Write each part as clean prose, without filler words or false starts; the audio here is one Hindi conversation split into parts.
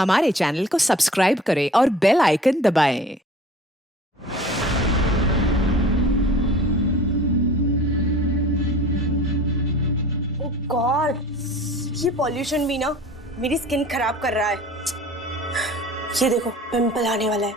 हमारे चैनल को सब्सक्राइब करें और बेल आइकन दबाएं। ओह गॉड, ये पॉल्यूशन भी ना मेरी स्किन खराब कर रहा है। ये देखो पिंपल आने वाला है।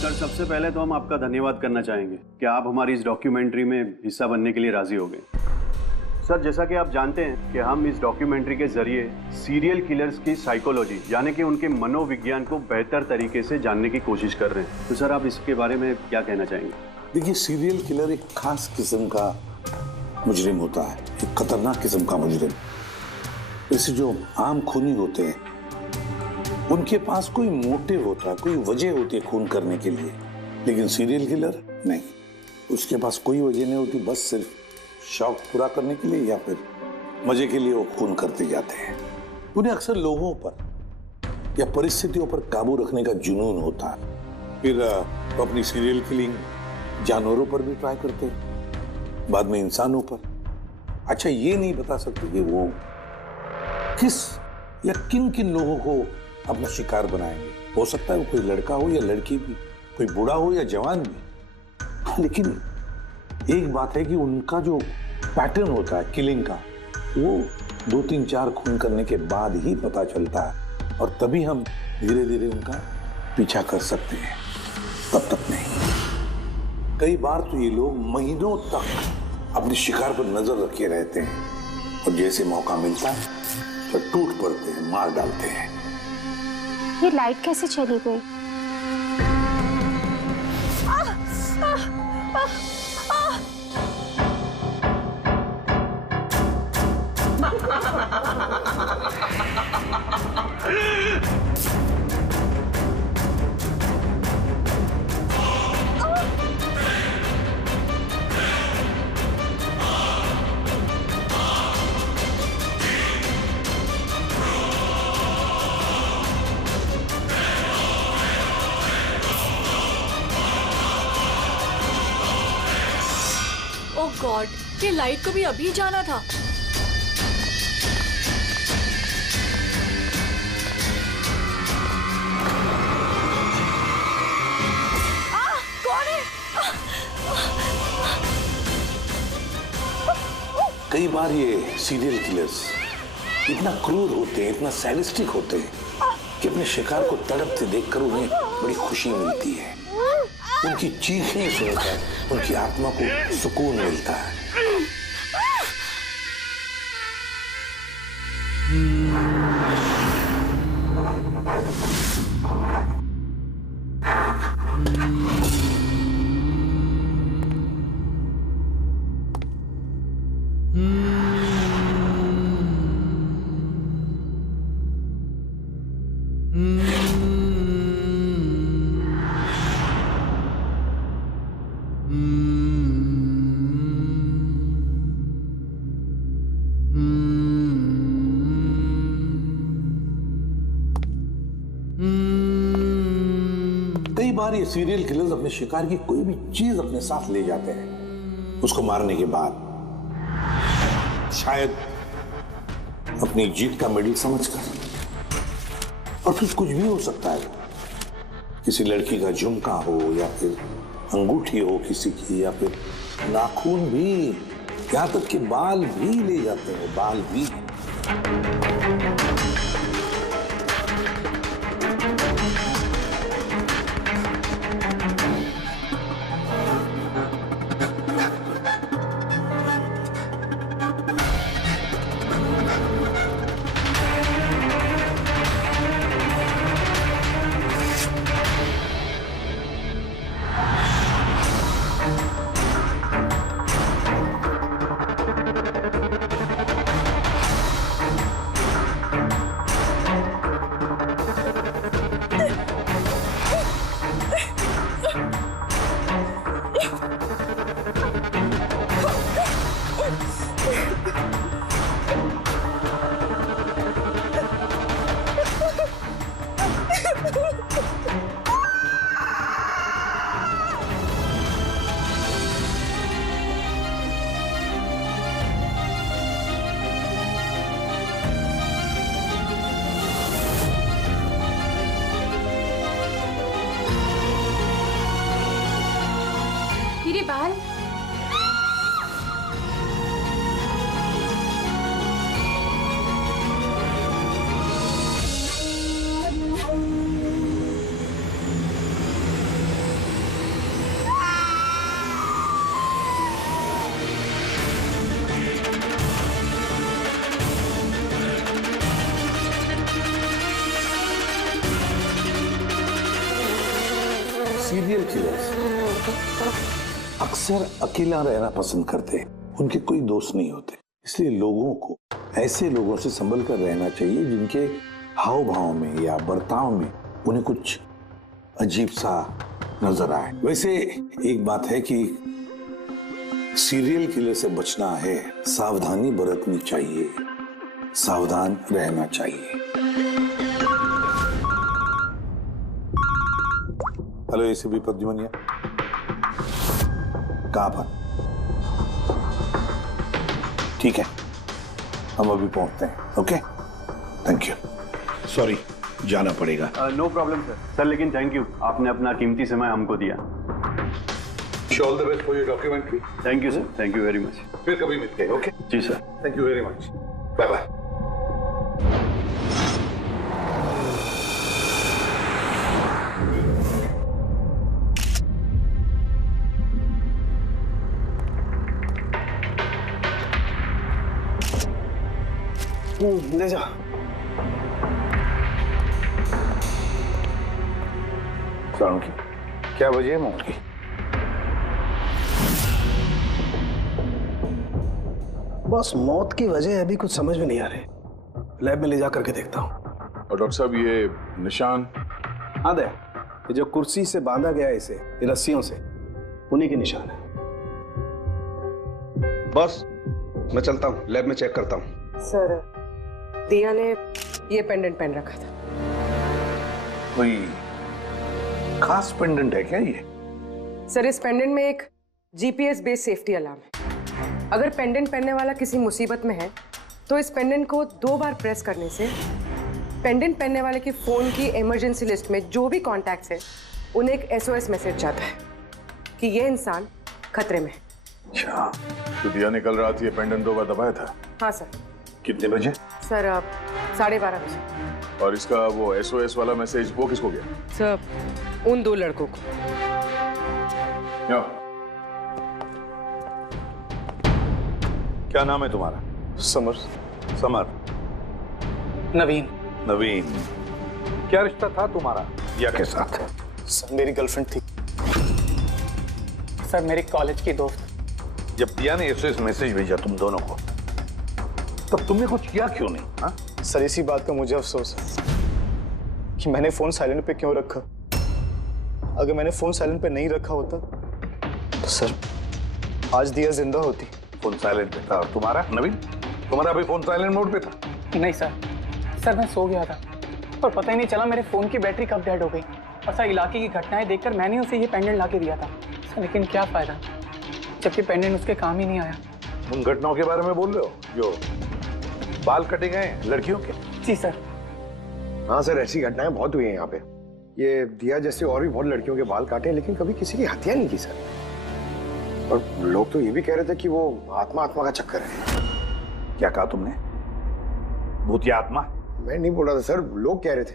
सर, सबसे पहले तो हम आपका धन्यवाद करना चाहेंगे कि आप हमारी इस डॉक्यूमेंट्री में हिस्सा बनने के लिए राजी हो गए। सर, जैसा कि आप जानते हैं कि हम इस डॉक्यूमेंट्री के जरिए सीरियल किलर्स की साइकोलॉजी यानी कि उनके मनोविज्ञान को बेहतर तरीके से जानने की कोशिश कर रहे हैं। तो सर, आप इसके बारे में क्या कहना चाहेंगे? देखिए, सीरियल किलर एक खास किस्म का मुजरिम होता है, एक खतरनाक किस्म का मुजरिम। जैसे जो आम खूनी होते हैं उनके पास कोई मोटिव होता है, कोई वजह होती है खून करने के लिए, लेकिन सीरियल किलर नहीं, उसके पास कोई वजह नहीं होती, बस सिर्फ शौक पूरा करने के लिए या फिर मजे के लिए वो खून करते जाते हैं। उन्हें अक्सर लोगों पर या परिस्थितियों पर काबू रखने का जुनून होता है। फिर वो अपनी सीरियल किलिंग जानवरों पर भी ट्राई करते हैं, बाद में इंसानों पर। अच्छा, ये नहीं बता सकते कि वो किस या किन किन लोगों को अपना शिकार बनाएंगे। हो सकता है वो कोई लड़का हो या लड़की भी, कोई बूढ़ा हो या जवान भी, लेकिन एक बात है कि उनका जो पैटर्न होता है किलिंग का, वो 2-3-4 खून करने के बाद ही पता चलता है, और तभी हम धीरे धीरे उनका पीछा कर सकते हैं, तब तक नहीं। कई बार तो ये लोग महीनों तक अपने शिकार पर नजर रखे रहते हैं, और जैसे मौका मिलता है तो टूट पड़ते हैं, मार डालते हैं। ये लाइट कैसे चली गई? ओह गॉड, ये लाइट को भी अभी जाना था। कौन है? कई बार ये सीरियल किलर्स इतना क्रूर होते हैं, इतना सैडिस्टिक होते हैं कि अपने शिकार को तड़पते देखकर उन्हें बड़ी खुशी मिलती है। उनकी चीखें सुनकर उनकी आत्मा को सुकून मिलता है। कई बार ये सीरियल किलर्स अपने शिकार की कोई भी चीज अपने साथ ले जाते हैं, उसको मारने के बाद शायद अपनी जीत का मेडल समझकर, और फिर कुछ भी हो सकता है। किसी लड़की का झुमका हो, या फिर अंगूठी हो किसी की, या फिर नाखून भी, यहां तक कि बाल भी ले जाते हैं, बाल भी। मेरे बाल। सीरियल किलर्स अक्सर अकेला रहना पसंद करते हैं। उनके कोई दोस्त नहीं होते, इसलिए लोगों को ऐसे लोगों से संभल कर रहना चाहिए जिनके हाव भाव में या बर्ताव में उन्हें कुछ अजीब सा नजर आए। वैसे एक बात है कि सीरियल किलर से बचना है, सावधानी बरतनी चाहिए, सावधान रहना चाहिए। हेलो एसीपी प्रद्युमन, कहां पर? ठीक है, हम अभी पहुंचते हैं। Okay, thank you. सॉरी, जाना पड़ेगा। No problem sir. सर लेकिन थैंक यू, आपने अपना कीमती समय हमको दिया। All the best for your documentary. Thank you sir, thank you very much. फिर कभी मिलते हैं। Okay ji sir. Thank you very much. Bye bye. ले जा। की क्या वजह है मौत की? बस मौत की वजह अभी कुछ समझ में नहीं आ रही। लैब में ले जा करके देखता हूँ। और डॉक्टर साहब ये निशान? हाँ दे, ये जो कुर्सी से बांधा गया है इसे, ये रस्सियों से, उन्हीं के निशान है। बस मैं चलता हूँ, लैब में चेक करता हूँ। सर, दिया ने ये पेंडेंट पहन रखा था। कोई खास पेंडेंट है क्या ये? सर, इस पेंडेंट में एक जीपीएस बेस्ड सेफ्टी अलार्म है। अगर पेंडेंट पहनने वाला किसी मुसीबत में है तो इस पेंडेंट को 2 बार प्रेस करने से पेंडेंट पहनने वाले की फोन की इमरजेंसी लिस्ट में जो भी कॉन्टैक्ट्स है उन्हें एक SOS मैसेज जाता है कि ये इंसान खतरे में है। अच्छा, तो दिया ने कल रात ये पेंडेंट 2 बार दबाया था? हाँ सर। कितने बजे? सर 12:30 बजे। और इसका वो SOS वाला मैसेज वो किसको गया? सर, उन 2 लड़कों को। क्या नाम है तुम्हारा? समर। समर। नवीन। नवीन। क्या रिश्ता था तुम्हारा दिया के साथ? सर, मेरी गर्लफ्रेंड थी। सर, मेरी कॉलेज की दोस्त। जब दिया ने SOS मैसेज भेजा तुम दोनों को, तब तुमने कुछ किया क्यों नहीं? हा? सर, इसी बात का मुझे अफसोस है कि मैंने फोन साइलेंट पे क्यों रखा। अगर मैंने फोन साइलेंट पे नहीं रखा होता तो सर आज दिया जिंदा होती। फोन साइलेंट पे था। और तुम्हारा नवीन, तुम्हारा भी फोन साइलेंट मोड पे था? नहीं सर, मैं सो गया था और पता ही नहीं चला मेरे फोन की बैटरी कब डेड हो गई। और सर, इलाके की घटनाएं देखकर मैंने उसे ये पेंडेंट ला के दिया था सर, लेकिन क्या फायदा जबकि पेंडेंट उसके काम ही नहीं आया। उन घटनाओं के बारे में बोल रहे हो जो बाल कटे गए लड़कियों के? जी सर। हाँ सर, ऐसी घटनाएं बहुत हुई हैं यहाँ पे। ये दिया जैसे और भी बहुत लड़कियों के बाल काटे, लेकिन कभी किसी की हत्या नहीं की सर। और लोग तो ये भी कह रहे थे कि वो आत्मा का चक्कर है। क्या कहा तुमने? भूत या आत्मा? मैं नहीं बोल रहा था सर, लोग कह रहे थे।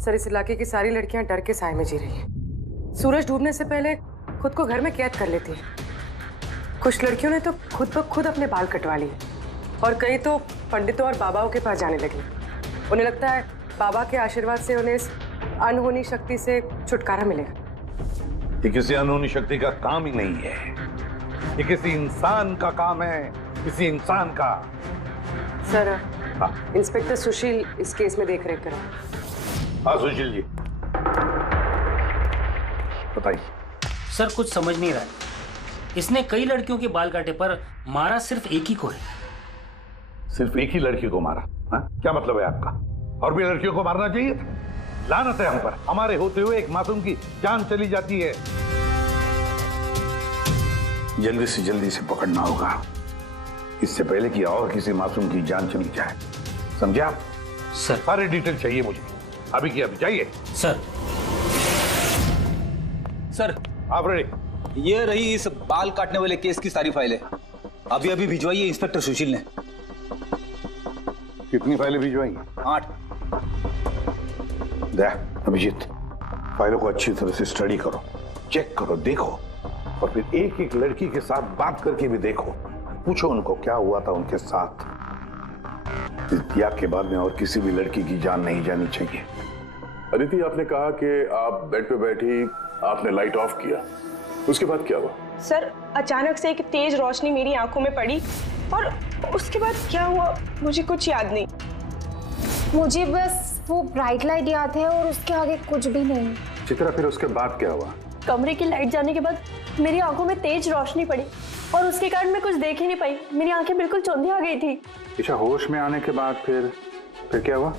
सर, इस इलाके की सारी लड़कियां डर के साए में जी रही हैं। सूरज डूबने से पहले खुद को घर में कैद कर लेती हैं। कुछ लड़कियों ने तो खुद ब खुद अपने बाल कटवा लिए और कई तो पंडितों और बाबाओं के पास जाने लगी। उन्हें लगता है बाबा के आशीर्वाद से उन्हें इस अनहोनी शक्ति से छुटकारा मिलेगा। ये किसी अनहोनी शक्ति का काम ही नहीं है, ये किसी इंसान का काम है, किसी इंसान का। सर, हाँ। इंस्पेक्टर सुशील इस केस में देख रेख करें। हाँ सुशील जी, बताइए। सर, कुछ समझ नहीं रहा है। इसने कई लड़कियों के बाल काटे पर मारा सिर्फ एक ही को है। सिर्फ एक ही लड़की को मारा? हा? क्या मतलब है आपका? और भी लड़कियों को मारना चाहिए था? लानत है हम पर, हमारे होते हुए एक मासूम की जान चली जाती है। जल्दी से पकड़ना होगा, इससे पहले कि और किसी मासूम की जान चली जाए। समझे आप? सर। सारे डिटेल चाहिए मुझे, अभी की अभी चाहिए। सर। सर आप रेडी? ये रही इस बाल काटने वाले केस की सारी फाइलें, अभी अभी भिजवाइए इंस्पेक्टर सुशील ने। कितनी फाइलें भिजवाई? 8। अभिजीत, फाइलों को अच्छी तरह से स्टडी करो, चेक करो, देखो, और फिर एक एक लड़की के साथ बात करके भी देखो। पूछो उनको क्या हुआ था उनके साथ। इस दिया के बाद में और किसी भी लड़की की जान नहीं जानी चाहिए। अदिति, आपने कहा कि आप बेड पे बैठी आपने लाइट ऑफ किया, उसके बाद क्या हुआ? सर अचानक से एक तेज रोशनी मेरी आंखों में पड़ी और उसके बाद क्या हुआ मुझे कुछ याद नहीं। मुझे बस वो ब्राइट लाइट याद है और उसके आगे कुछ भी नहीं। चित्रा, फिर उसके बाद क्या हुआ? कमरे की लाइट जाने के बाद मेरी आंखों में तेज रोशनी पड़ी और उसके कारण मैं कुछ देख ही नहीं पाई, मेरी आंखें बिल्कुल चौंधी आ गई थी। ईशा, होश में आने के बाद फिर क्या हुआ?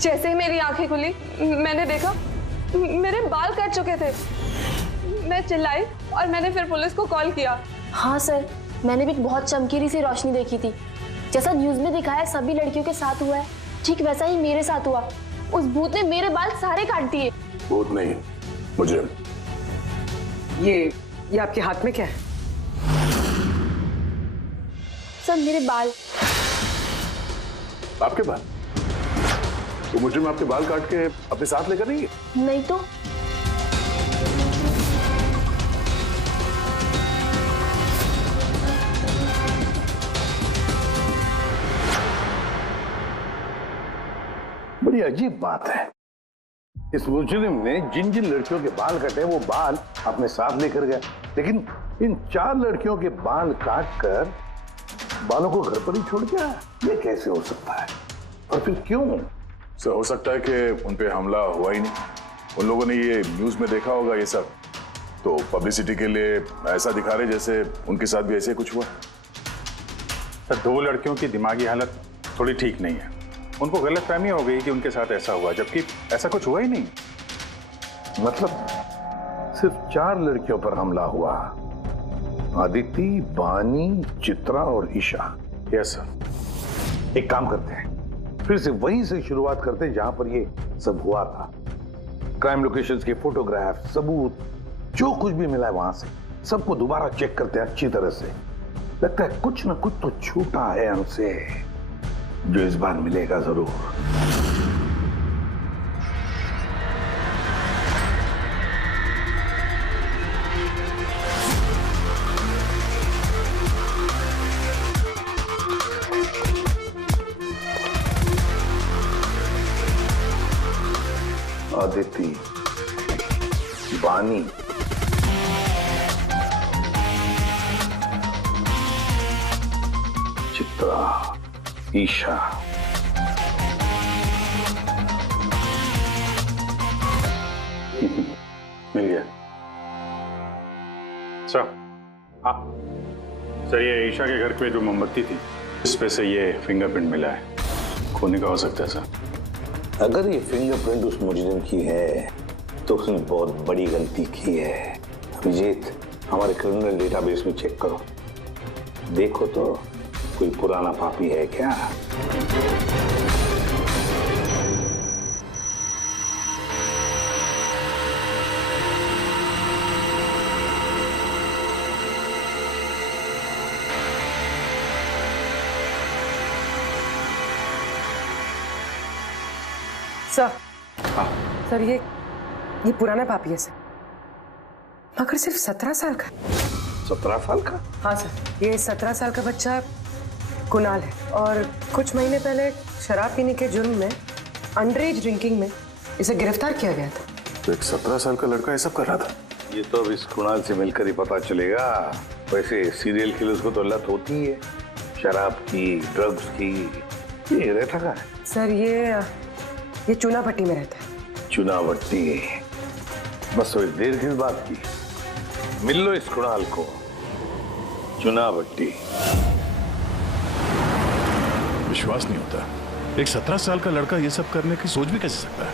जैसे ही मेरी आंखें खुली मैंने देखा मेरे बाल कट चुके थे। मैं चिल्लाई और मैंने फिर पुलिस को कॉल किया। हाँ सर, मैंने भी बहुत चमकीली सी रोशनी देखी थी, जैसा न्यूज में दिखाया सभी लड़कियों के साथ हुआ है, ठीक वैसा ही मेरे साथ हुआ। उस भूत ने मेरे बाल सारे काट दिए। भूत नहीं, मुजरिम। ये आपके हाथ में क्या है? सर मेरे बाल। आपके बाल? तो मुजरिम आपके बाल काट के अपने साथ लेकर नहीं है? नहीं तो। बड़ी अजीब बात है, इस मुजरिम ने जिन जिन लड़कियों के बाल कटे वो बाल अपने साथ लेकर गया, लेकिन इन 4 लड़कियों के बाल काट कर बालों को घर पर ही छोड़ गया। ये कैसे हो सकता है और फिर क्यों? सर, हो सकता है कि उन पे हमला हुआ ही नहीं, उन लोगों ने ये न्यूज में देखा होगा ये सब, तो पब्लिसिटी के लिए ऐसा दिखा रहे जैसे उनके साथ भी ऐसे कुछ हुआ। सर, 2 लड़कियों की दिमागी हालत थोड़ी ठीक नहीं है, उनको गलतफहमी हो गई कि उनके साथ ऐसा हुआ, जबकि ऐसा कुछ हुआ ही नहीं। मतलब सिर्फ 4 लड़कियों पर हमला हुआ? आदिति, बानी, चित्रा और ईशा। Yes sir. एक काम करते हैं, फिर से वहीं से शुरुआत करते हैं जहां पर ये सब हुआ था। क्राइम लोकेशंस के फोटोग्राफ, सबूत, जो कुछ भी मिला है वहां से सबको दोबारा चेक करते हैं अच्छी तरह से। लगता है कुछ ना कुछ तो छूटा है हमसे, जो इस बार मिलेगा जरूर। आदिति, बानी, चित्रा, ईशा, मिल गया सर। हाँ सर, ये ईशा के घर पे जो मोमबत्ती थी इस पे से ये फिंगरप्रिंट मिला है, खोने का हो सकता है सर। अगर ये फिंगरप्रिंट उस मुजरिम की है तो उसने बहुत बड़ी गलती की है। अभिजीत, हमारे क्रिमिनल डेटाबेस में चेक करो, देखो तो कोई पुराना पापी है क्या? सर, सर ये पुराना पापी है सर, मगर सिर्फ 17 साल का। 17 साल का? हाँ सर, ये 17 साल का बच्चा कुणाल है और कुछ महीने पहले शराब पीने के जुर्म में अंडर एज ड्रिंकिंग में इसे गिरफ्तार किया गया था। तो एक 17 साल का लड़का ये सब कर रहा था? ये तो अब इस कुणाल से मिलकर ही पता चलेगा। वैसे सीरियल किलर्स को तो लत होती है शराब की, ड्रग्स की। ये रहता कहाँ है? सर ये चूनाभट्टी में रहता है। चूनाभट्टी? बस थोड़ी देर किस बात की, मिल लो इस कुणाल को, चुनावट्टी। विश्वास नहीं होता, एक 17 साल का लड़का ये सब करने की सोच भी कैसे सकता है?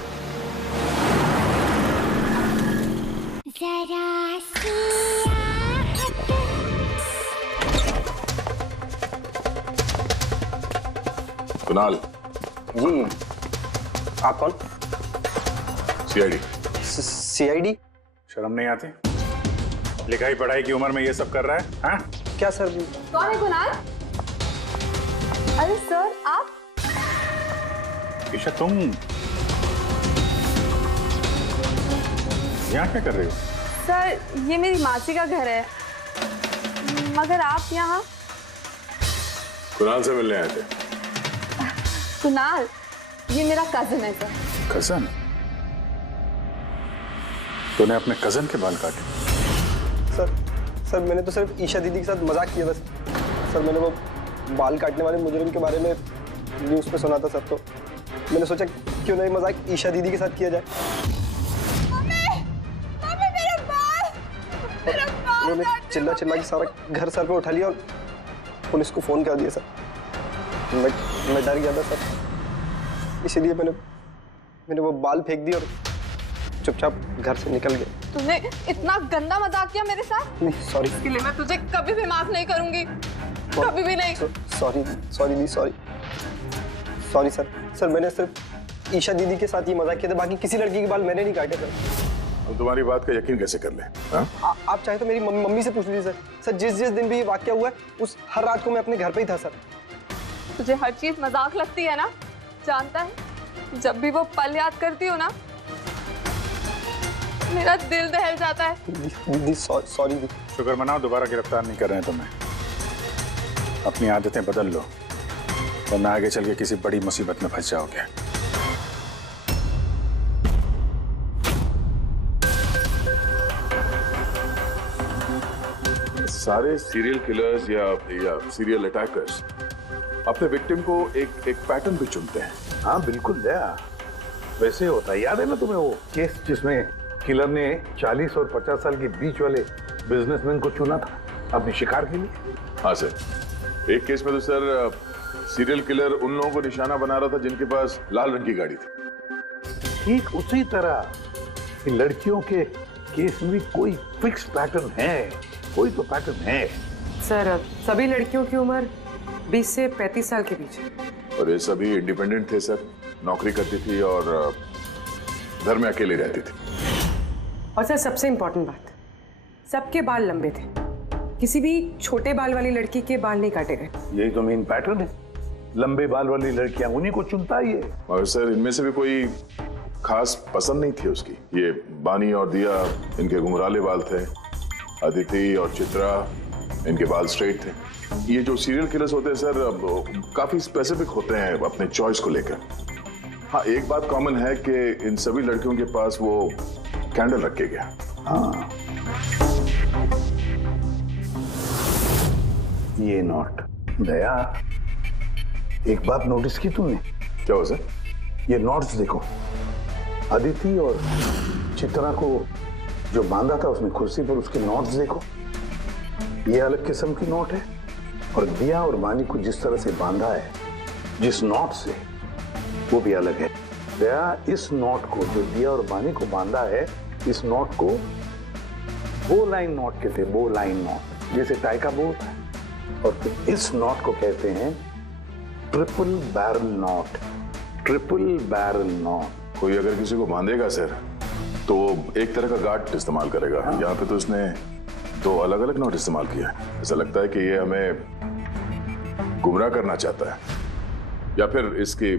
कुणाल जी, आप कौन? सीआईडी। सीआईडी? शर्म नहीं आती? लिखाई पढ़ाई की उम्र में ये सब कर रहा है? हाँ? क्या सर? कौन है कुणाल? अरे सर आप? ईशा तुम यहाँ क्या कर रही हो? सर ये मेरी मासी का घर है, मगर आप यहाँ? कुणाल से मिलने आए थे। कुणाल ये मेरा कजिन है सर। कजन? तूने अपने कजन के बाल काटे? सर मैंने तो सिर्फ ईशा दीदी के साथ मजाक किया था सर। मैंने वो बाल काटने वाले मुजरिम के बारे में न्यूज़ पे सुना था सर, तो मैंने सोचा क्यों नहीं मजाक ईशा दीदी के साथ किया जाए। उन्होंने चिल्ला के सारा घर सर पे उठा लिया और पुलिस को फोन कर दिया सर। मैं डर गया था सर, इसीलिए मैंने वो बाल फेंक दिए और चुपचाप घर से निकल गए। तूने इतना गंदा मजाक किया मेरे साथ? नहीं सॉरी। इसके लिए मैं तुझे कभी भी माफ नहीं करूंगी, कभी भी नहीं। Sorry sir. मैंने सिर्फ ईशा दीदी के साथ ही मजाक किया था, बाकी किसी लड़की के बाल मैंने नहीं काटे सर। हम तुम्हारी बात का यकीन कैसे कर ले? आप चाहे तो मेरी मम्मी से पूछ लीजिए सर। जिस दिन भी ये वाकया हुआ है उस हर रात को मैं अपने घर पे ही था सर। तुझे हर चीज मजाक लगती है ना? जानता है जब भी वो पल याद करती हो ना मेरा दिल दहल जाता है। दीदी सॉरी दीदी। शुक्र मनाओ दोबारा गिरफ्तार नहीं कर रहे हैं तुम्हें। अपनी आदतें बदल लो वरना आगे चल के किसी बड़ी मुसीबत में फंस जाओगे। सारे सीरियल किलर्स या सीरियल अटैकर्स अपने विक्टिम को एक पैटर्न पे चुनते हैं। हाँ बिल्कुल दया, वैसे होता है। याद है ना तुम्हें वो केस जिसमें किलर ने 40 और 50 साल के बीच वाले बिजनेसमैन को चुना था अपने शिकार के लिए? हाँ सर, एक केस में तो सर सीरियल किलर उन लोगों को निशाना बना रहा था जिनके पास लाल रंग की गाड़ी थी। ठीक उसी तरह लड़कियों के केस में कोई फिक्स पैटर्न है, कोई तो पैटर्न है। सर सभी लड़कियों की उम्र 20 से 35 साल के बीच है। और ये सभी इंडिपेंडेंट थे सर, नौकरी करती थी और घर में अकेले रहती थी। और सर सबसे इम्पोर्टेंट बात, सबके बाल लंबे थे, किसी भी छोटे बाल वाली लड़की के बाल नहीं काटे गए। यही तो मेन पैटर्न है, लंबे बाल वाली लड़कियां उन्हीं को चुनता है ये। और सर इनमें से भी कोई खास पसंद नहीं थी उसकी। ये बानी और दिया, इनके घुंघराले बाल थे। अदिति और चित्रा, इनके बाल स्ट्रेट थे। ये जो सीरियल किलर्स होते हैं सर काफी स्पेसिफिक होते हैं अपने चॉइस को लेकर। हाँ एक बात कॉमन है कि इन सभी लड़कियों के पास वो कैंडल रख के गया। हाँ ये नोट दया, एक बात नोटिस की तुमने? क्या हो सर? ये नोट्स देखो, अदिति और चित्रा को जो बांधा था उसने कुर्सी पर, उसके नोट्स देखो, ये अलग किस्म की नोट है। और दिया और बानी को जिस तरह से बांधा है जिस नोट से, वो भी अलग है। दया इस नोट को जो दिया और बानी को बांधा है, इस नोट को बो लाइन नोट कहते हैं, बो लाइन नोट, जैसे टाई का बो होता है। और फिर इस नोट को कहते हैं triple barrel note, triple barrel note. कोई अगर किसी को बांधेगा सर तो एक तरह का गार्ड इस्तेमाल करेगा। हाँ। यहाँ पे तो उसने 2 अलग अलग नोट इस्तेमाल किया है। ऐसा लगता है कि ये हमें गुमराह करना चाहता है, या फिर इसकी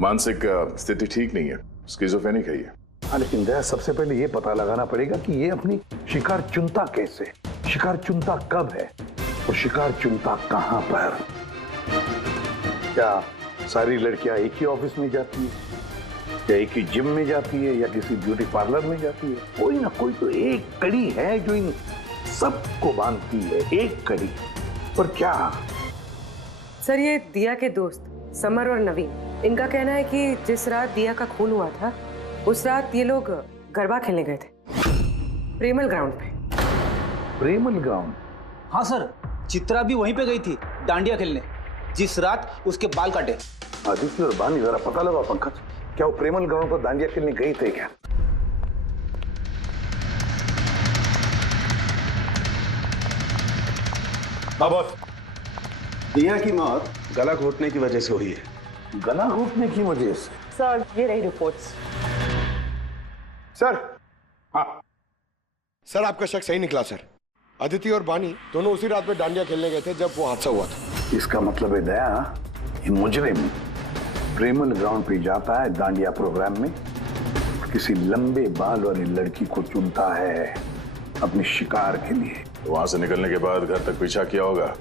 मानसिक स्थिति ठीक नहीं है, स्किज़ोफ्रेनिक है ये। हाँ लेकिन दया सबसे पहले ये पता लगाना पड़ेगा कि ये अपनी शिकार चुनता कैसे, शिकार चुनता कब है और शिकार चुनता कहाँ पर। क्या सारी लड़कियां एक ही ऑफिस में जाती है, या एक ही जिम में जाती है, या किसी ब्यूटी पार्लर में जाती है? कोई ना कोई तो एक कड़ी है जो इन सबको बांधती है, एक कड़ी। पर क्या? सर ये दिया के दोस्त समर और नवीन, इनका कहना है कि जिस रात दिया का खून हुआ था उस रात ये लोग गरबा खेलने गए थे प्रेमल ग्राउंड पे। प्रेमल ग्राउंड? हाँ सर, चित्रा भी वहीं पे गई थी डांडिया खेलने, जिस रात उसके बाल काटे। आदित्य और बानी, जरा पता लगा पंकज, क्या वो प्रेमल ग्राउंड पर दांडिया खेलने गई थे क्या? हाँ बॉस, दिया की मौत गला घोटने की वजह से हुई है। गला घोटने की वजह से? सर, ये रही रिपोर्ट्स। सर, हाँ सर, आपका शक सही निकला सर। अदिति और बानी दोनों उसी रात में डांडिया खेलने गए थे जब वो हादसा हुआ था। इसका मतलब है दया, ये मुजरिम प्रेमल ग्राउंड पे जाता है डांडिया प्रोग्राम में, किसी लंबे बाल वाली लड़की को चुनता है अपने शिकार के लिए। वहां से निकलने के बाद घर तक पीछा किया होगा,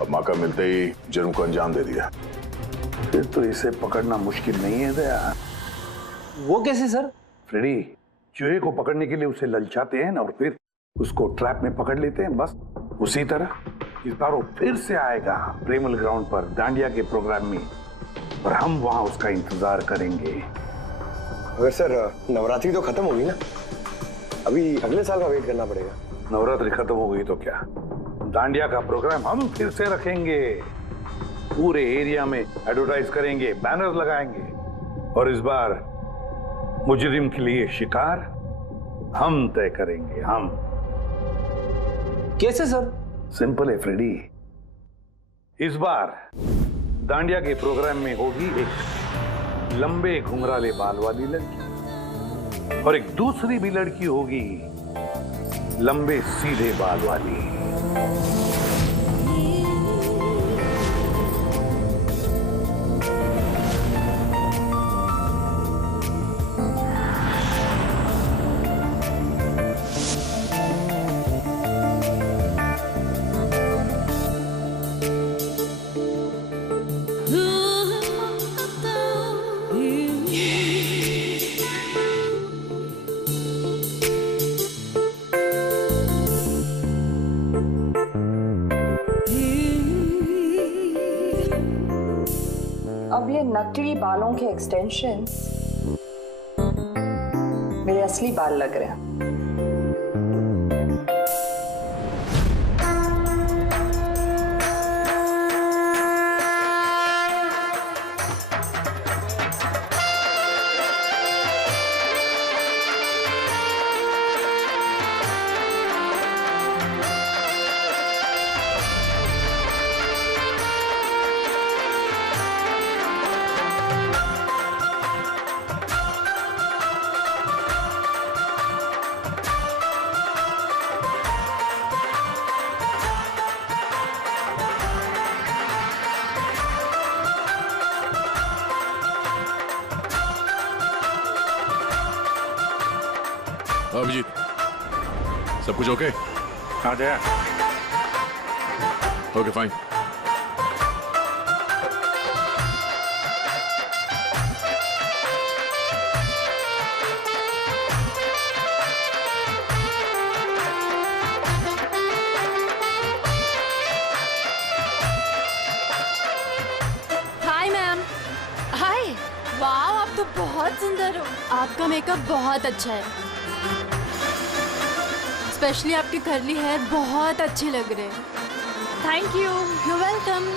अब मौका मिलते ही जुर्म को अंजाम दे दिया। फिर तो इसे पकड़ना मुश्किल नहीं है दया। वो कैसे सर? फ्रेडी, चूहे को पकड़ने के लिए उसे ललचाते हैं ना, और फिर उसको ट्रैप में पकड़ लेते हैं, बस उसी तरह इस बार वो फिर से आएगा प्रेमल ग्राउंड पर डांडिया के प्रोग्राम में, और हम वहां उसका इंतजार करेंगे। अगर सर नवरात्रि तो खत्म होगी ना, अभी अगले साल का वेट करना पड़ेगा। नवरात्रि खत्म हो गई तो क्या, डांडिया का प्रोग्राम हम फिर से रखेंगे, पूरे एरिया में एडवर्टाइज करेंगे, बैनर लगाएंगे, और इस बार मुजरिम के लिए शिकार हम तय करेंगे। हम कैसे सर? सिंपल है फ्रेडी, इस बार डांडिया के प्रोग्राम में होगी एक लंबे घुंघराले बाल वाली लड़की, और एक दूसरी भी लड़की होगी लंबे सीधे बाल वाली। अब ये नकली बालों के एक्सटेंशंस मेरे असली बाल लग रहे हैं। अभिजीत, सब कुछ ओके? हाँ Jaya. Okay fine. Hi ma'am. Hi. वाह, आप तो बहुत सुंदर हो। आपका मेकअप बहुत अच्छा है, स्पेशली आपके कर्ली हेयर बहुत अच्छे लग रहे हैं। Thank you. You welcome.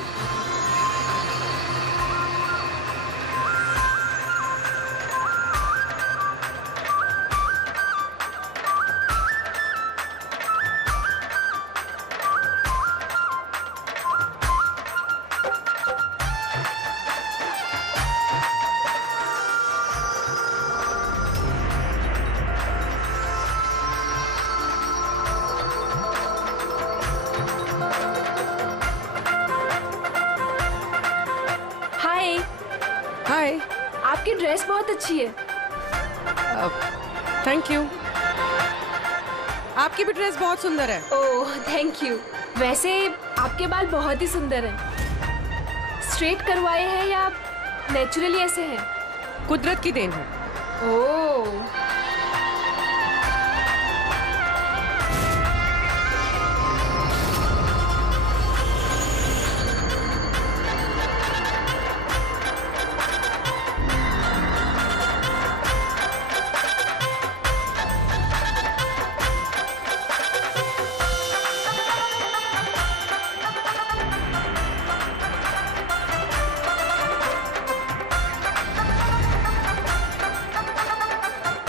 Hi. आपकी ड्रेस बहुत अच्छी है। Thank you. आपकी भी ड्रेस बहुत सुंदर है। Oh thank you. वैसे आपके बाल बहुत ही सुंदर हैं। स्ट्रेट करवाए हैं या नेचुरली ऐसे हैं? कुदरत की देन है। ओह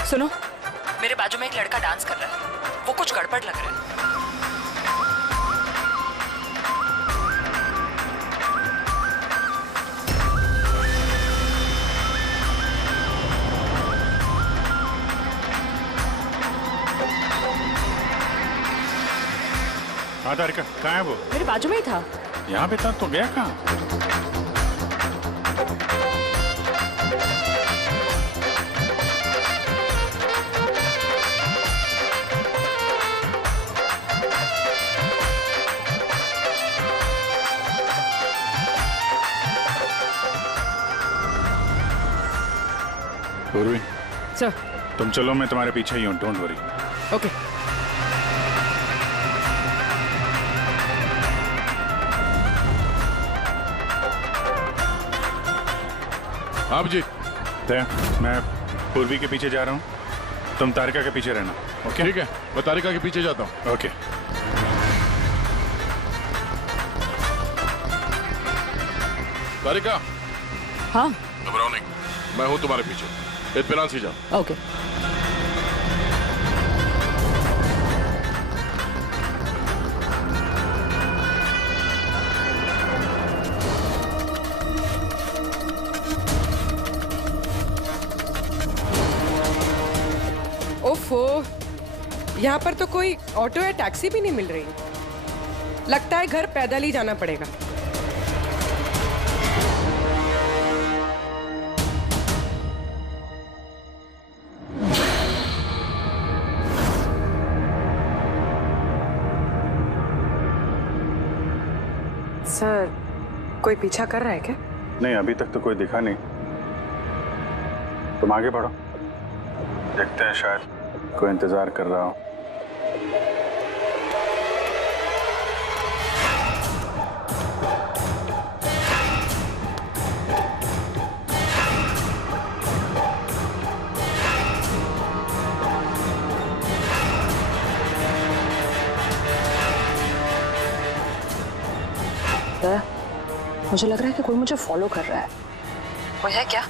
सुनो, मेरे बाजू में एक लड़का डांस कर रहा है, वो कुछ गड़बड़ लग रहा है। हाँ तारिका, कहाँ है वो? मेरे बाजू में ही था। यहाँ पे था तो गया कहाँ? पूर्वी सर, तुम चलो, मैं तुम्हारे पीछे ही हूँ, डोंट वरी। ओके। आप जी। मैं पूर्वी के पीछे जा रहा हूँ, तुम तारिका के पीछे रहना। ओके ठीक है, मैं तारिका के पीछे जाता हूँ। ओके। तारिका। हाँ। घबराओ नहीं, मैं हूँ तुम्हारे पीछे, इत्मीनान से जाओ। ओके। ओफो, यहाँ पर तो कोई ऑटो या टैक्सी भी नहीं मिल रही। लगता है घर पैदल ही जाना पड़ेगा। सर, कोई पीछा कर रहा है क्या? नहीं, अभी तक तो कोई दिखा नहीं। तुम आगे बढ़ो, देखते हैं, शायद कोई इंतजार कर रहा हो। मुझे लग रहा है कि कोई मुझे फॉलो कर रहा है। कोई है क्या?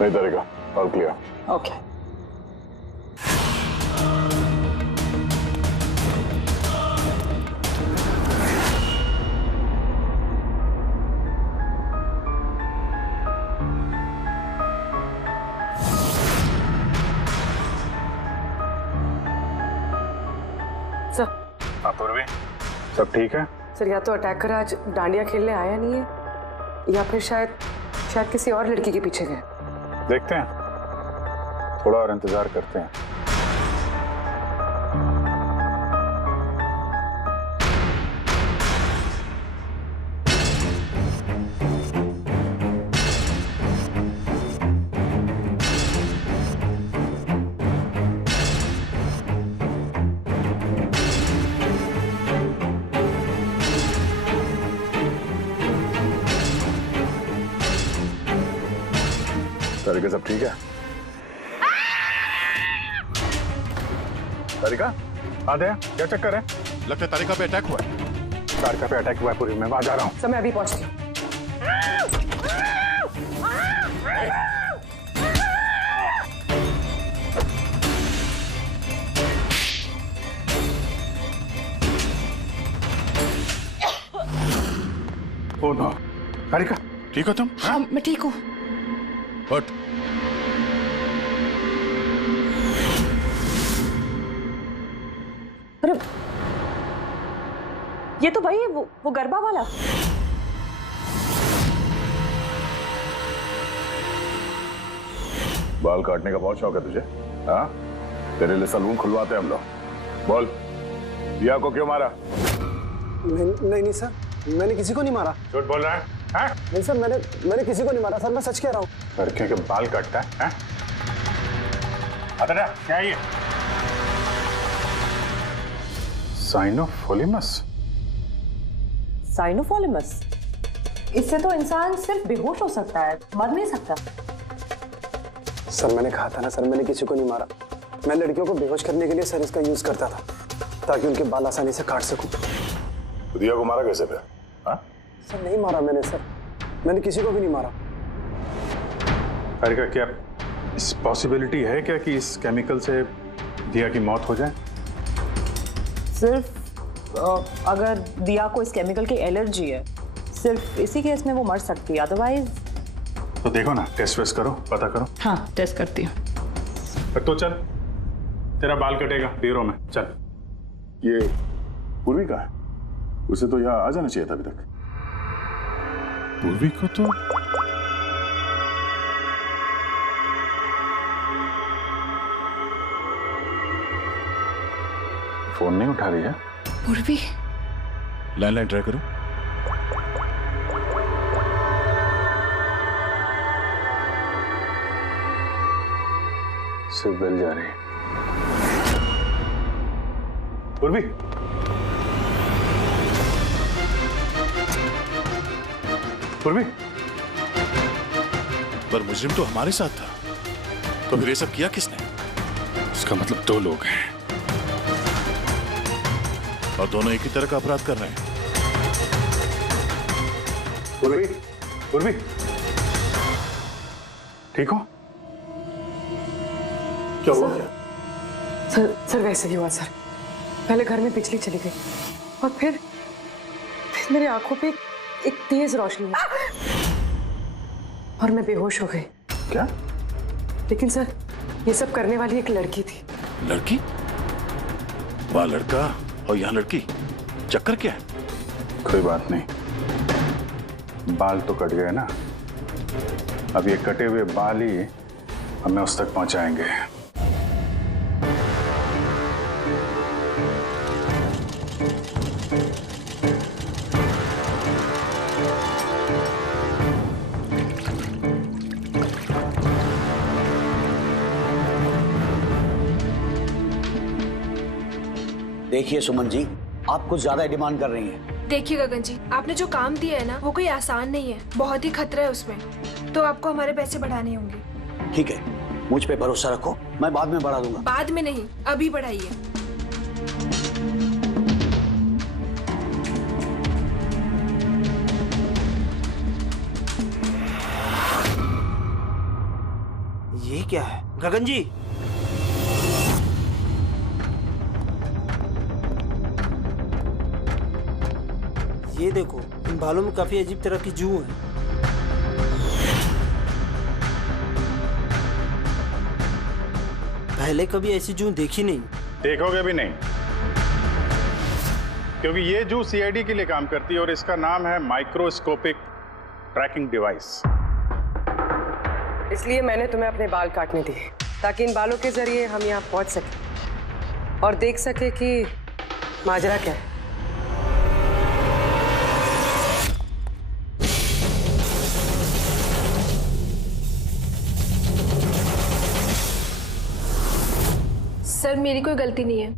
नहीं तारिका, ऑल क्लियर। ओके। सर। हाँ पूर्वी, सब ठीक है? सर, या तो अटैकर आज डांडिया खेलने आया नहीं है, या फिर शायद किसी और लड़की के पीछे गए। देखते हैं, थोड़ा और इंतजार करते हैं। तारिका, सब ठीक है? तारिका, आधे क्या चक्कर है? लगता है तारिका पे अटैक हुआ है। तारिका पे अटैक हुआ है पूरी, मैं वहां जा रहा हूँ। सर, मैं अभी पहुंचती हूँ। ओ नो, तारिका, ठीक हो तुम? हाँ, मैं ठीक हूँ। हट। अरे, ये तो भाई वो गरबा वाला। बाल काटने का बहुत शौक है तुझे? हाँ, तेरे लिए सलून खुलवाते हैं हम लोग। बोल, दिया को क्यों मारा? नहीं सर, मैंने किसी को नहीं मारा। झूठ बोल रहा है? हाँ? नहीं सर, मैंने किसी को नहीं मारा सर, मैं सच कह रहा हूँ। लड़कियों के बाल काटता है? अतरा, क्या है ये? साइनोफोलिमस। साइनोफोलिमस? इससे तो इंसान सिर्फ बेहोश हो सकता है, मर नहीं सकता। सर, मैंने कहा था ना सर, मैंने किसी को नहीं मारा। मैं लड़कियों को बेहोश करने के लिए सर इसका यूज करता था, ताकि उनके बाल आसानी से काट सकूं। तो दिया को मारा कैसे पे? हाँ? सर, नहीं मारा मैंने सर, मैंने किसी को भी नहीं मारा। तारिका, क्या इस पॉसिबिलिटी है क्या कि इस केमिकल से दिया की मौत हो जाए? सिर्फ अगर दिया को इस केमिकल की एलर्जी है, सिर्फ इसी केस में वो मर सकती है, अदरवाइज। तो देखो ना, टेस्ट वेस्ट करो, पता करो। हाँ, टेस्ट करती हूँ। तो चल, तेरा बाल कटेगा ब्यूरो में, चल। ये पूर्वी का है, उसे तो यहाँ आ जाना चाहिए था अभी तक। पूर्वी को तो फोन नहीं उठा रही है। पूर्वी, लैंडलाइन ट्राई करो। सिर्फ बेल जा रही है। पूर्वी, पूर्वी। पर मुजरिम तो हमारे साथ था, तो फिर ये सब किया किसने? इसका मतलब दो लोग हैं और दोनों एक ही तरह का अपराध कर रहे हैं। पूर्वी, पूर्वी, ठीक हो? क्या हुआ? सर वैसे ही हुआ सर। पहले घर में बिजली चली गई और फिर मेरी आंखों पे एक तेज रोशनी आई और मैं बेहोश हो गई। क्या? लेकिन सर, ये सब करने वाली एक लड़की थी। लड़की? वहाँ लड़का और यहाँ लड़की, चक्कर क्या है? कोई बात नहीं, बाल तो कट गए ना। अब ये कटे हुए बाल ही हमें उस तक पहुंचाएंगे। देखिए सुमन जी, आप कुछ ज्यादा डिमांड कर रही हैं। देखिए गगन जी, आपने जो काम दिया है ना, वो कोई आसान नहीं है, बहुत ही खतरा है उसमें, तो आपको हमारे पैसे बढ़ाने होंगे। ठीक है, मुझ पे भरोसा रखो, मैं बाद में बढ़ा दूंगा। बाद में नहीं, अभी बढ़ाइए। ये क्या है गगन जी? ये देखो, इन बालों में काफी अजीब तरह की जू है। पहले कभी ऐसी जू देखी नहीं। देखोगे भी नहीं, क्योंकि ये जू सीआईडी के लिए काम करती है और इसका नाम है माइक्रोस्कोपिक ट्रैकिंग डिवाइस। इसलिए मैंने तुम्हें अपने बाल काटने दिए, ताकि इन बालों के जरिए हम यहाँ पहुंच सके और देख सके कि माजरा क्या है। सर, मेरी कोई गलती नहीं है,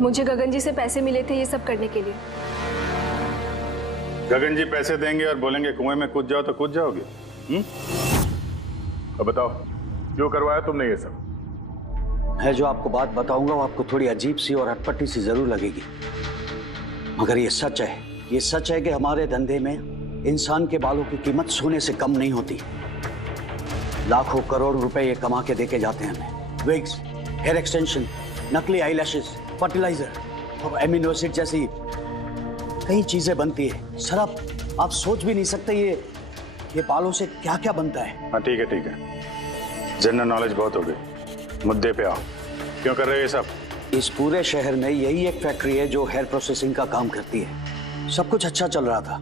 मुझे गगन जी से पैसे मिले थे ये सब करने के लिए। गगन जी पैसे देंगे और बोलेंगे कुएं में कूद जाओ तो कूद जाओगे? अब बताओ, क्यों करवाया तुमने ये सब? मैं जो आपको बात बताऊंगा वो आपको थोड़ी अजीब सी और अटपटी सी जरूर लगेगी, मगर ये सच है। ये सच है कि हमारे धंधे में इंसान के बालों की कीमत सोने से कम नहीं होती। लाखों करोड़ रुपए ये कमा के देके जाते हैं हमें। विग्स, हेयर एक्सटेंशन, नकली आईलैशेस, फर्टिलाइजर और एमिनो एसिड जैसी कई चीजें बनती है। सर, आप सोच भी नहीं सकते ये बालों से क्या क्या बनता है। हाँ ठीक है, जनरल नॉलेज बहुत हो गई, मुद्दे पे आओ। क्यों कर रहे हो ये सब? इस पूरे शहर में यही एक फैक्ट्री है जो हेयर प्रोसेसिंग का काम करती है। सब कुछ अच्छा चल रहा था,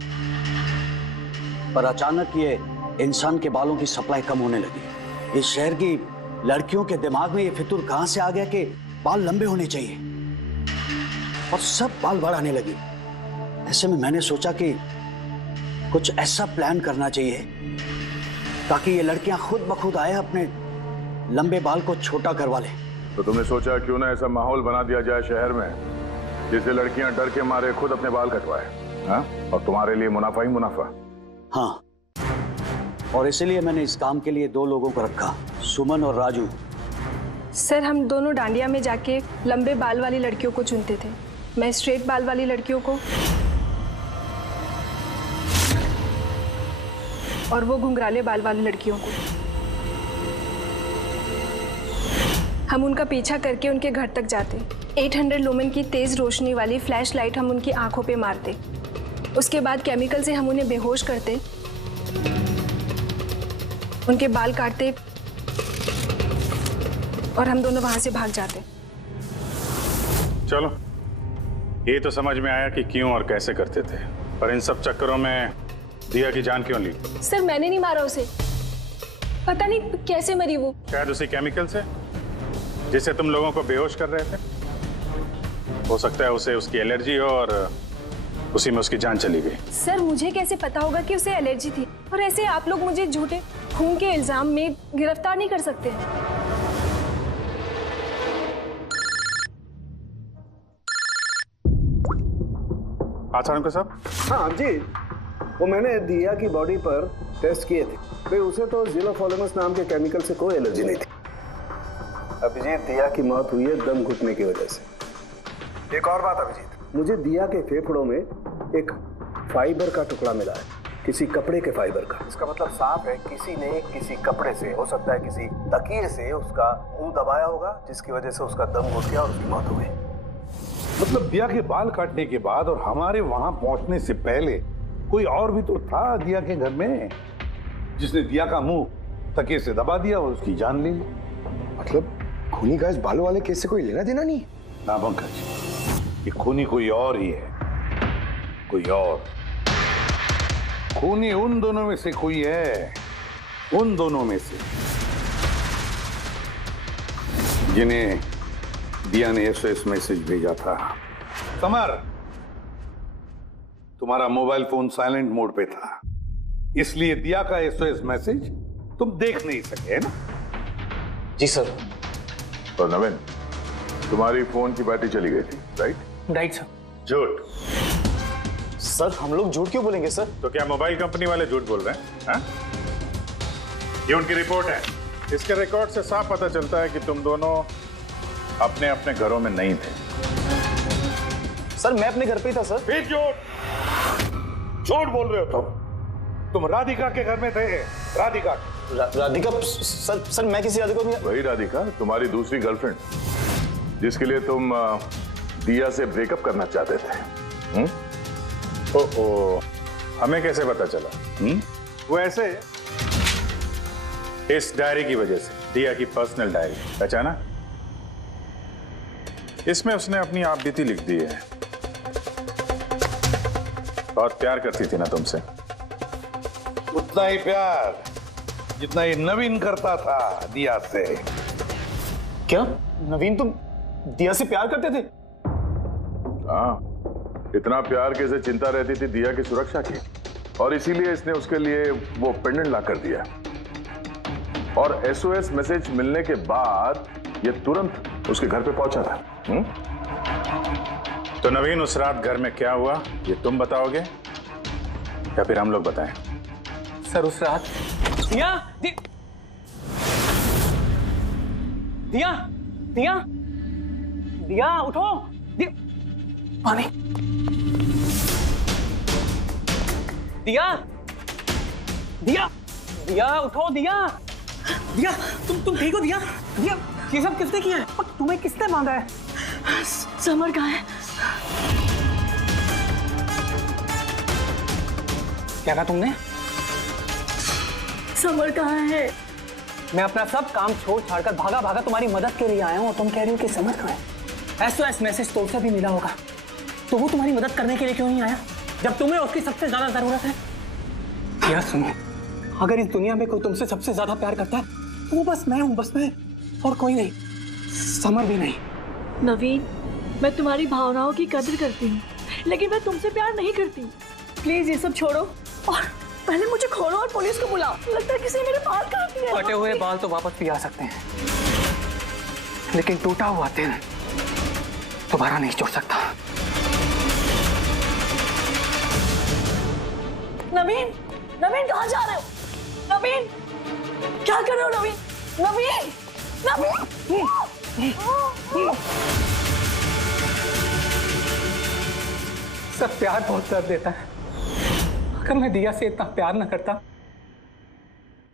पर अचानक ये इंसान के बालों की सप्लाई कम होने लगी। इस शहर की लड़कियों के दिमाग में ये फितूर कहां से आ गया कि बाल लंबे होने चाहिए, और सब बाल बढ़ाने लगी। ऐसे में मैंने सोचा कि कुछ ऐसा प्लान करना चाहिए ताकि ये लड़कियां खुद ब खुद आए अपने लंबे बाल को छोटा करवा लें। तो तुमने सोचा क्यों ना ऐसा माहौल बना दिया जाए शहर में जिससे लड़कियां डर के मारे खुद अपने बाल कटवाए, हाँ? और तुम्हारे लिए मुनाफा ही मुनाफा। हाँ, और इसीलिए मैंने इस काम के लिए दो लोगों को रखा, सुमन और राजू। सर, हम दोनों डांडिया में जाके लंबे बाल वाली लड़कियों को चुनते थे। मैं स्ट्रेट बाल वाली लड़कियों को और वो घुंघराले बाल वाली लड़कियों को। हम उनका पीछा करके उनके घर तक जाते। 800 लुमेन की तेज रोशनी वाली फ्लैश लाइट हम उनकी आंखों पे मारते। उसके बाद केमिकल से हम उन्हें बेहोश करते, उनके बाल काटते और हम दोनों वहां से भाग जाते। चलो, ये तो समझ में आया कि क्यों और कैसे करते थे, पर इन सब चक्करों में दिया की जान क्यों ली? सर मैंने नहीं मारा उसे, पता नहीं कैसे मरी वो। शायद उसी केमिकल से जिससे तुम लोगों को बेहोश कर रहे थे। हो सकता है उसे उसकी एलर्जी हो और उसी में उसकी जान चली गई। सर मुझे कैसे पता होगा कि उसे एलर्जी थी? और ऐसे आप लोग मुझे झूठे खून के इल्जाम में गिरफ्तार नहीं कर सकते। आचार्य साहब। हाँ जी, वो मैंने दिया की बॉडी पर टेस्ट किए थे, भाई उसे तो ज़िलोफॉलेमस नाम के केमिकल से कोई एलर्जी नहीं थी। अभिजीत, दिया की मौत हुई है दम घुटने की वजह से। एक और बात अभिजीत, मुझे दिया के फेफड़ों में एक फाइबर का टुकड़ा मिला है, किसी कपड़े के फाइबर का। इसका मतलब साफ है किसी ने किसी कपड़े से, हो सकता है किसी तकिए से, उसका मुंह दबाया होगा, जिसकी वजह से उसका दम घुट गया और उसकी मौत हो गई। मतलब दिया के बाल काटने के बाद और हमारे वहां पहुंचने से पहले कोई और भी तो था दिया के घर में, जिसने दिया का मुंह तकिए से दबा दिया और उसकी जान ली। मतलब खूनी का इस बालों वाले केस से कोई लेना देना नहीं? ना पंकज, ये खूनी कोई और ही है, कोई और। खूनी उन दोनों में से कोई है, उन दोनों में से जिन्हें दिया ने एसओएस मैसेज भेजा था। समर, तुम्हारा मोबाइल फोन साइलेंट मोड पे था, इसलिए दिया का एसओएस मैसेज तुम देख नहीं सके, है ना? जी सर। तो नवीन, तुम्हारी फोन की बैटरी चली गई थी, राइट? Right sir. झूठ। सर हम लोग झूठ क्यों बोलेंगे सर? तो क्या मोबाइल कंपनी वाले झूठ बोल रहे हैं? हाँ? ये उनकी रिपोर्ट है, इसके रिकॉर्ड से साफ पता चलता है कि तुम दोनों अपने अपने घरों में नहीं थे। सर मैं अपने घर पे ही था सर। फिर झूठ बोल रहे हो तुम राधिका के घर में थे। राधिका सर मैं किसी राधिका भी। वही राधिका, तुम्हारी दूसरी गर्लफ्रेंड, जिसके लिए तुम दिया से ब्रेकअप करना चाहते थे। ओहो, हमें कैसे पता चला? वो ऐसे, इस डायरी की वजह से, दिया की पर्सनल डायरी, पहचाना? इसमें उसने अपनी आप बीती लिख दी है। बहुत प्यार करती थी ना तुमसे। उतना ही प्यार जितना ये नवीन करता था दिया से। क्या नवीन तुम दिया से प्यार करते थे? हाँ, इतना प्यार कैसे चिंता रहती थी दिया की सुरक्षा की, और इसीलिए इसने उसके लिए वो पेंडेंट ला कर दिया। और एसओएस मैसेज मिलने के बाद ये तुरंत उसके घर पे पहुंचा था। तो नवीन, उस रात घर में क्या हुआ ये तुम बताओगे या फिर हम लोग बताएं? सर उस रात दिया दिया दिया दिया उठो, पानी। दिया दिया दिया उठो, दिया दिया तुम ठीक हो? दिया दिया ये सब किसने किया है? और तुम्हें किसने बांधा है? समर कहाँ है? क्या कहा तुमने? समर कहाँ है? मैं अपना सब काम छोड़ छाड़कर भागा भागा तुम्हारी मदद के लिए आया हूँ और तुम कह रही हो कि समर कहाँ है? एसओएस मैसेज तो उसे भी मिला होगा, तो वो तुम्हारी मदद करने के लिए क्यों नहीं आया जब तुम्हें उसकी सबसे ज्यादा जरूरत है? क्या सुनो, अगर इस दुनिया में कोई तुमसे सबसे ज्यादा प्यार करता है तो वो बस मैं हूँ, बस मैं, और कोई नहीं, समर भी नहीं। नवीन, मैं तुम्हारी भावनाओं की कदर करती हूँ, लेकिन मैं तुमसे प्यार नहीं करती। प्लीज ये सब छोड़ो और पहले मुझे खोलो और पुलिस को बुलाओ। लगता है किसी ने मेरे बाल काट दिए। कटे हुए बाल तो वापस भी आ सकते हैं, लेकिन टूटा हुआ दिल दोबारा नहीं जोड़ सकता। नवीन, नवीन कहाँ जा रहे हो? नवीन, क्या कर रहे हो? नवीन, नवीन, नवीन। सब प्यार बहुत दर्द देता है। अगर मैं दिया से इतना प्यार न करता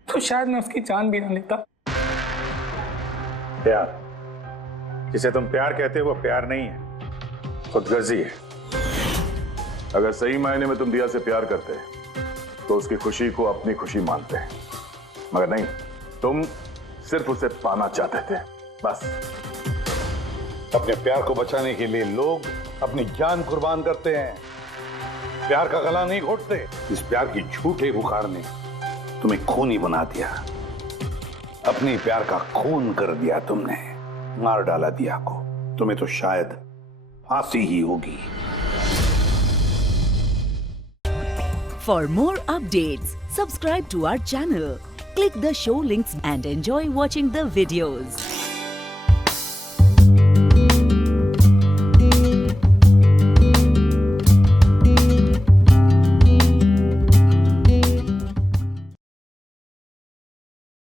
तो शायद मैं उसकी जान भी न लेता। प्यार? जिसे तुम प्यार कहते हो वो प्यार नहीं है, खुदगर्जी है। अगर सही मायने में तुम दिया से प्यार करते तो उसकी खुशी को अपनी खुशी मानते, मगर नहीं, तुम सिर्फ उसे पाना चाहते थे, बस। अपने प्यार को बचाने के लिए लोग अपनी जान कुर्बान करते हैं, प्यार का गला नहीं घोटते। इस प्यार की झूठे बुखार ने तुम्हें खूनी बना दिया, अपने प्यार का खून कर दिया तुमने, मार डाला दिया को। तुम्हें तो शायद फांसी ही होगी। For more updates, subscribe to our channel, click the show links and enjoy watching the videos.